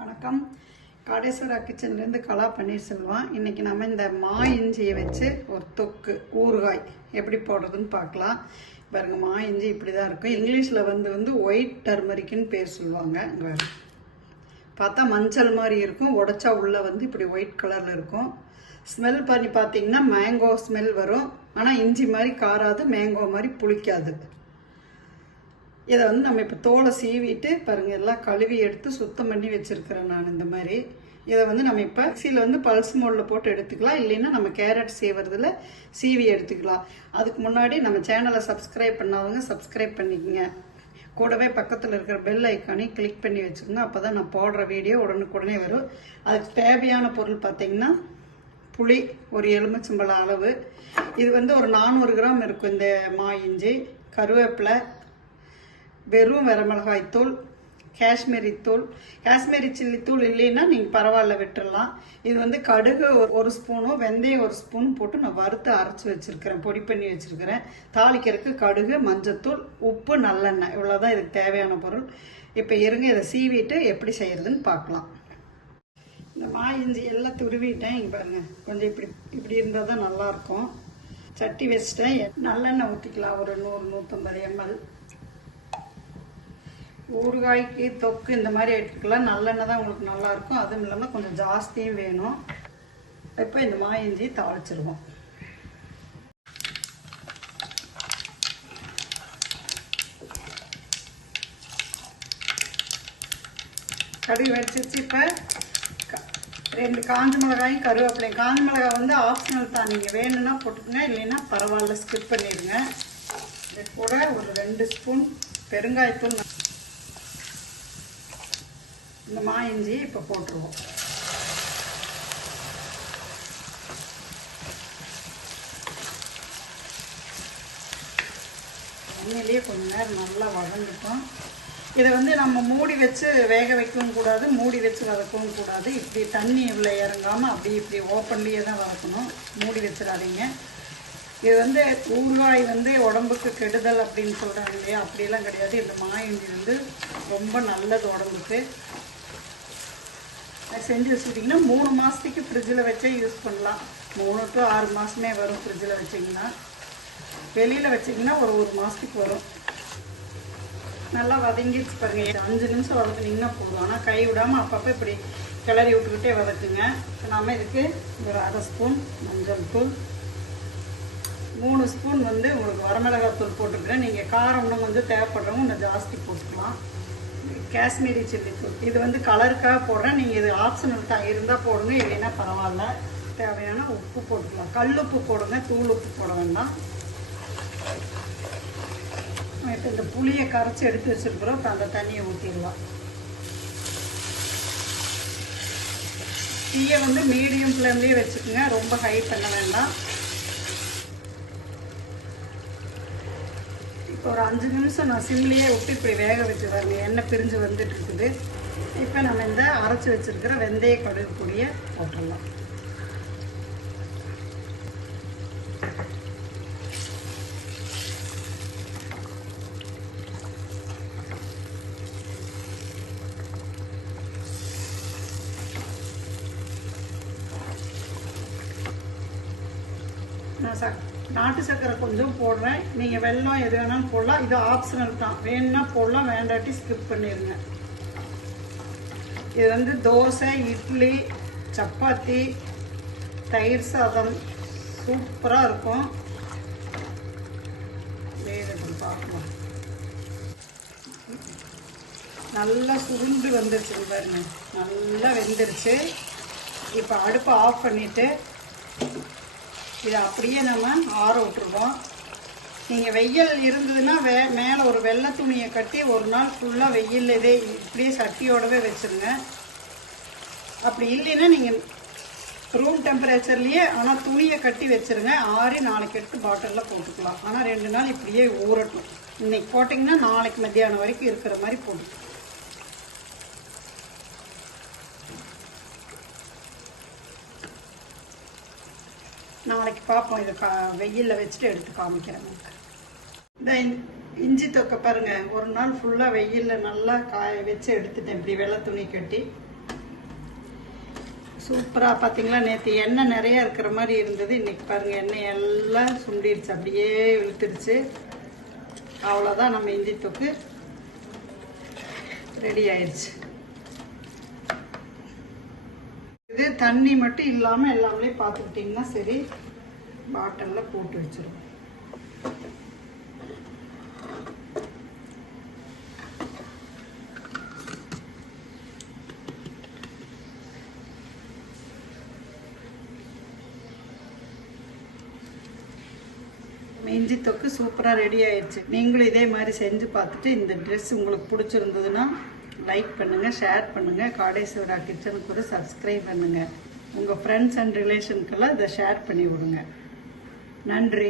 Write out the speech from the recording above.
வணக்கம். காடேஸ்வரா கிச்சன்லேருந்து கலா பன்னீர்செல்வம். இன்றைக்கி நம்ம இந்த மா இஞ்சியை வச்சு ஒரு தொக்கு ஊறுகாய் எப்படி போடுறதுன்னு பார்க்கலாம். பாருங்கள், மா இஞ்சி இப்படி தான் இருக்கும். இங்கிலீஷில் வந்து ஒயிட் டர்மரிக்குன்னு பேர் சொல்லுவாங்க. இங்கே பார்த்தா மஞ்சள் மாதிரி இருக்கும், உடைச்சா உள்ளே வந்து இப்படி ஒயிட் கலரில் இருக்கும். ஸ்மெல் பண்ணி பார்த்தீங்கன்னா மேங்கோ ஸ்மெல் வரும். ஆனால் இஞ்சி மாதிரி காராது, மேங்கோ மாதிரி புளிக்காது. இதை வந்து நம்ம இப்போ தோலை சீவிட்டு பாருங்கள், எல்லாம் கழுவி எடுத்து சுத்தம் பண்ணி வச்சுருக்கிறேன் நான். இந்த மாதிரி இதை வந்து நம்ம இப்போ மிக்சியில் வந்து பல்ஸ் மோடில் போட்டு எடுத்துக்கலாம், இல்லைன்னா நம்ம கேரட் சீவுறதுல சீவி எடுத்துக்கலாம். அதுக்கு முன்னாடி நம்ம சேனலை சப்ஸ்கிரைப் பண்ணாதவங்க சப்ஸ்கிரைப் பண்ணிக்கோங்க. கூடவே பக்கத்தில் இருக்கிற பெல் ஐக்கானே கிளிக் பண்ணி வச்சுக்கோங்க. அப்போ தான் நான் போடுற வீடியோ உடனுக்குடனே வரும். அதுக்கு தேவையான பொருள் பார்த்திங்கன்னா புளி ஒரு எலுமிச்சம்பழம் அளவு, இது வந்து ஒரு 400 கிராம் இருக்கும் இந்த மா இஞ்சி, கருவேப்பிலை, வெறும் வரமிளகாய் தூள், காஷ்மீரி தூள், காஷ்மீரி சில்லி தூள் இல்லைன்னா நீங்கள் பரவாயில்ல விட்டுடலாம். இது வந்து கடுகு ஒரு ஸ்பூனும் வெந்தயம் ஒரு ஸ்பூன் போட்டு நான் வறுத்து அரைச்சி வச்சுருக்கிறேன், பொடி பண்ணி வச்சுருக்கிறேன். தாளிக்கிறதுக்கு கடுகு, மஞ்சத்தூள், உப்பு, நல்லெண்ணெய், இவ்வளோதான் இதுக்கு தேவையான பொருள். இப்போ இருங்க, இதை சீவிட்டு எப்படி செய்யறதுன்னு பார்க்கலாம். இந்த மா இஞ்சி எல்லாம் துருவிட்டேன். இங்கே பாருங்கள், கொஞ்சம் இப்படி இருந்தால் தான் நல்லாயிருக்கும். சட்டி வச்சுட்டேன். நல்லெண்ணெய் ஊற்றிக்கலாம், ஒரு 100-150 ml. ஊறுகாய்க்கு தொக்கு இந்த மாதிரி எடுத்துக்கலாம். நல்லெண்ணெய் தான் உங்களுக்கு நல்லாயிருக்கும். அதுவும் இல்லாமல் கொஞ்சம் ஜாஸ்தியும் வேணும். இப்போ இந்த மா இஞ்சி தாளிச்சிருவோம். கடுகு வெடிச்சிருச்சு. இப்போ 2 காஞ்ச மிளகாயும் கருவேப்பிலையும். காஞ்ச மிளகாய் வந்து ஆப்ஷனல் தான், நீங்கள் வேணும்னா போட்டுக்கோங்க, இல்லைன்னா பரவாயில்ல ஸ்கிப் பண்ணிடுங்க. இது கூட ஒரு 2 ஸ்பூன் பெருங்காயத்தூள். இந்த மா இஞ்சி இப்போ போட்டுருவோம். எண்ணெயிலேயே கொஞ்சம் நேரம் நல்லா வதங்கிக்கும். இதை வந்து நம்ம மூடி வச்சு வேக வைக்கவும் கூடாது, மூடி வச்சு வதக்கவும் கூடாது. இப்படி தண்ணி இவ்வளோ இறங்காமல் இப்படி ஓப்பன்லேயே தான் வதக்கணும், மூடி வச்சிடாதீங்க. இது வந்து ஊறுகாய் வந்து உடம்புக்கு கெடுதல் அப்படின்னு சொல்கிறாங்க இல்லையா, அப்படியெல்லாம் கிடையாது. இந்த மா இஞ்சி வந்து ரொம்ப நல்லது உடம்புக்கு. செஞ்சு வச்சுக்கிட்டிங்கன்னா 3 மாதத்துக்கு ஃப்ரிட்ஜில் வச்சே யூஸ் பண்ணலாம். 3 to 6 மாதமே வரும் ஃப்ரிட்ஜில் வச்சிங்கன்னா. வெளியில் வச்சிங்கன்னா ஒரு மாதத்துக்கு வரும். நல்லா வதங்கிடுச்சு பாருங்கள். 5 நிமிஷம் வதக்குனிங்கன்னா போதும். ஆனால் கை விடாமல் அப்பப்போ இப்படி கிளறி விட்டுக்கிட்டே வதக்குங்க. நம்ம இதுக்கு ஒரு 1/2 ஸ்பூன் மஞ்சள் தூள், 3 ஸ்பூன் வந்து உங்களுக்கு வரமிளகாய் தூள் போட்டுக்கிறேன். நீங்கள் காரம் இன்னும் கொஞ்சம் தேவைப்படுறவங்க இன்னும் ஜாஸ்தி போட்டுக்கலாம். காஷ்மீரி சில்லி தூள், இது வந்து கலருக்காக போடுறேன். நீங்கள் இது ஆப்ஷனல் தான், இருந்தால் போடுங்க, இல்லைன்னா பரவாயில்ல. தேவையான உப்பு போட்டுக்கலாம். கல் உப்பு போடுங்க, தூள் உப்பு போட வேண்டாம். இப்போ இந்த புளியை கரைச்சி எடுத்து வச்சுருக்குறோம். இப்போ அந்த தண்ணியை ஊற்றிடலாம். தீயை வந்து மீடியம் ஃப்ளேம்லேயே வச்சுக்கோங்க, ரொம்ப ஹை பண்ண வேண்டாம். இப்போ ஒரு 5 நிமிஷம் நான் சிம்லேயே விட்டு இப்படி வேக வச்சு பாருங்க, எண்ணெய் பிரிஞ்சு வந்துட்டு இருக்குது. இப்போ நம்ம இந்த அரைச்சி வச்சுருக்கிற வெந்தய கடுகு பொடியை போட்டுடலாம். நான் நாட்டு சர்க்கரை கொஞ்சம் போடுறேன். நீங்கள் வெல்லம் எது வேணாலும் போடலாம், இது ஆப்ஷனல் தான். வேணும்னா போடலாம், வேண்டாட்டி ஸ்கிப் பண்ணிடுங்க. இது வந்து தோசை, இட்லி, சப்பாத்தி, தயிர் சாதம் சூப்பராக இருக்கும். பார்க்கலாம், நல்லா சுருண்டு வந்துருச்சு பாருங்க, நல்லா வெந்துருச்சு. இப்போ அடுப்பை ஆஃப் பண்ணிவிட்டு இதை அப்படியே நம்ம ஆற விட்டுருவோம். நீங்கள் வெயில் இருந்ததுன்னா மேலே ஒரு வெள்ளை துணியை கட்டி ஒரு நாள் ஃபுல்லாக வெயில் இதே இப்படியே சட்டியோடவே வச்சுருங்க. அப்படி இல்லைன்னா நீங்கள் ரூம் டெம்பரேச்சர்லேயே ஆனால் துணியை கட்டி வச்சுருங்க. ஆறி நாளைக்கு எடுத்து பாட்டிலில் போட்டுக்கலாம். ஆனால் 2 நாள் இப்படியே ஊறட்டும். இன்னைக்கு போட்டிங்கன்னா நாளைக்கு மத்தியானம் வரைக்கும் இருக்கிற மாதிரி போட்டுக்கலாம். நாளைக்கு பார்ப்போம். இதை வெயிலில் வச்சுட்டு எடுத்து காமிக்கிறேன். இந்த இஞ்சி தொக்கை பாருங்கள், ஒரு நாள் ஃபுல்லாக வெயிலில் நல்லா காய வச்சு எடுத்துட்டேன். இப்படி வெள்ளை துணி கட்டி சூப்பராக பார்த்தீங்களா, நேற்று எண்ணெய் நிறையா இருக்கிற மாதிரி இருந்தது. இன்றைக்கி பாருங்கள் எண்ணெய் எல்லாம் சுண்டிடுச்சு, அப்படியே இழுத்துடுச்சு. அவ்வளோதான், நம்ம இஞ்சி தொக்கு ரெடி ஆயிடுச்சு. இது தண்ணி மட்டும் இல்லாமல் எல்லாமே பார்த்துக்கிட்டிங்கன்னா சரி. பாட்டிலில் போட்டு வச்சிருவோம். இஞ்சி தொக்கு சூப்பராக ரெடி ஆயிடுச்சு. நீங்களும் இதே மாதிரி செஞ்சு பார்த்துட்டு இந்த ட்ரெஸ் உங்களுக்கு பிடிச்சிருந்ததுன்னா லைக் பண்ணுங்கள், ஷேர் பண்ணுங்கள், காடேஸ்வரா கிச்சனுக்கு கூட சப்ஸ்கிரைப் பண்ணுங்கள். உங்கள் ஃப்ரெண்ட்ஸ் அண்ட் ரிலேஷனுக்கெல்லாம் இதை ஷேர் பண்ணி விடுங்க. நன்றி.